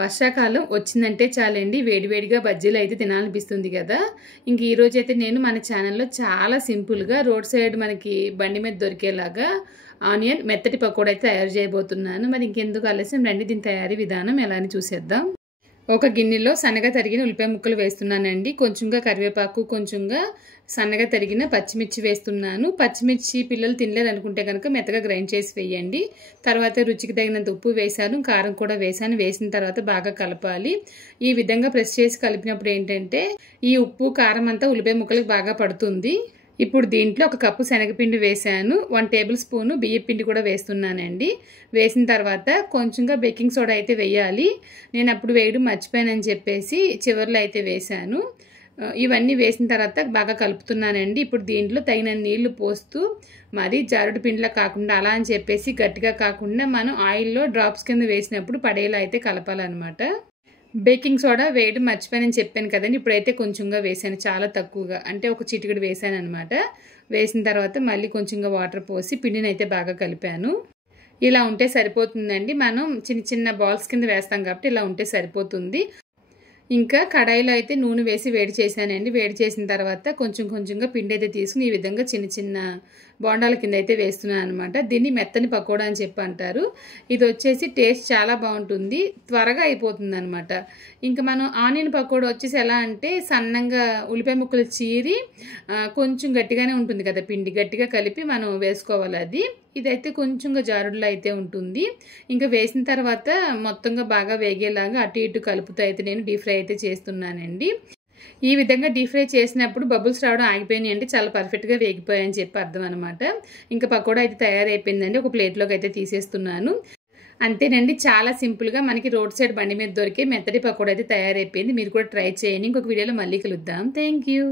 వర్షాకాలం వచ్చిందంటే చాలండి వేడివేడిగా బజ్జీలు అయితే తినాలనిపిస్తుంది కదా. ఇంక ఈరోజైతే నేను మన ఛానల్లో చాలా సింపుల్గా రోడ్ సైడ్ మనకి బండి మీద దొరికేలాగా ఆనియన్ మెత్తటి పకోడా అయితే తయారు చేయబోతున్నాను. మరి ఇంకెందుకు ఆలస్యం, రండి దీని తయారీ విధానం ఎలా అని చూసేద్దాం. ఒక గిన్నెలో సన్నగా తరిగిన ఉల్లిపాయ ముక్కలు వేస్తున్నానండి. కొంచెంగా కరివేపాకు, కొంచెంగా సన్నగా తరిగిన పచ్చిమిర్చి వేస్తున్నాను. పచ్చిమిర్చి పిల్లలు తినలేరు అనుకుంటే కనుక మెత్తగా గ్రైండ్ చేసి వేయండి. తర్వాత రుచికి తగినంత ఉప్పు వేసాను, కారం కూడా వేసాను. వేసిన తర్వాత బాగా కలపాలి. ఈ విధంగా ప్రెస్ చేసి కలిపినప్పుడు ఏంటంటే ఈ ఉప్పు కారం అంతా ఉల్లిపాయ ముక్కలకు బాగా పడుతుంది. ఇప్పుడు దీంట్లో ఒక కప్పు శనగపిండి వేసాను, 1 టేబుల్ స్పూన్ బియ్యపిండి కూడా వేస్తున్నానండి. వేసిన తర్వాత కొంచెంగా బేకింగ్ సోడా అయితే వేయాలి. నేను అప్పుడు వేయడం మర్చిపోయానని చెప్పేసి చివరిలో అయితే వేసాను. ఇవన్నీ వేసిన తర్వాత బాగా కలుపుతున్నానండి. ఇప్పుడు దీంట్లో తగిన నీళ్లు పోస్తూ, మరి జారుడు పిండిలా కాకుండా అలా అని చెప్పేసి గట్టిగా కాకుండా మనం ఆయిల్లో డ్రాప్స్ కింద వేసినప్పుడు పడేలా అయితే కలపాలన్నమాట. బేకింగ్ సోడా వేయడం మర్చిపోయానని చెప్పాను కదండి, ఇప్పుడైతే కొంచెంగా వేసాను, చాలా తక్కువగా, అంటే ఒక చిటికెడు వేసాను అనమాట. వేసిన తర్వాత మళ్ళీ కొంచెంగా వాటర్ పోసి పిండిని అయితే బాగా కలిపాను. ఇలా ఉంటే సరిపోతుందండి. మనం చిన్న చిన్న బాల్స్ కింద వేస్తాం కాబట్టి ఇలా ఉంటే సరిపోతుంది. ఇంకా కడాయిలో అయితే నూనె వేసి వేడి చేశానండి. వేడి చేసిన తర్వాత కొంచెం కొంచెంగా పిండి అయితే తీసుకుని ఈ విధంగా చిన్న చిన్న బోండాల కింద అయితే వేస్తున్నాను అనమాట. దీన్ని మెత్తని పకోడా అని చెప్పి అంటారు. ఇది వచ్చేసి టేస్ట్ చాలా బాగుంటుంది, త్వరగా అయిపోతుంది అనమాట. ఇంకా మనం ఆనియన్ పకోడా వచ్చేసి ఎలా అంటే సన్నంగా ఉల్లిపాయ ముక్కలు చీరి కొంచెం గట్టిగానే ఉంటుంది కదా పిండి, గట్టిగా కలిపి మనం వేసుకోవాలి. అది ఇదైతే కొంచెంగా జారుడులో అయితే ఉంటుంది. ఇంకా వేసిన తర్వాత మొత్తంగా బాగా వేగేలాగా అటు ఇటు కలుపుతూ అయితే నేను డీప్ ఫ్రై అయితే చేస్తున్నానండి. ఈ విధంగా డీప్ ఫ్రై చేసినప్పుడు బబుల్స్ రావడం ఆగిపోయినాయి అంటే చాలా పర్ఫెక్ట్గా వేగిపోయాయని చెప్పి అర్థం అనమాట. ఇంకా పకోడా అయితే తయారైపోయిందండి. ఒక ప్లేట్లోకి అయితే తీసేస్తున్నాను. అంతేనండి, చాలా సింపుల్గా మనకి రోడ్ సైడ్ బండి మీద దొరికే మెత్తటి పకోడా అయితే తయారైపోయింది. మీరు కూడా ట్రై చేయండి. ఇంకొక వీడియోలో మళ్ళీ కలుద్దాం. Thank you.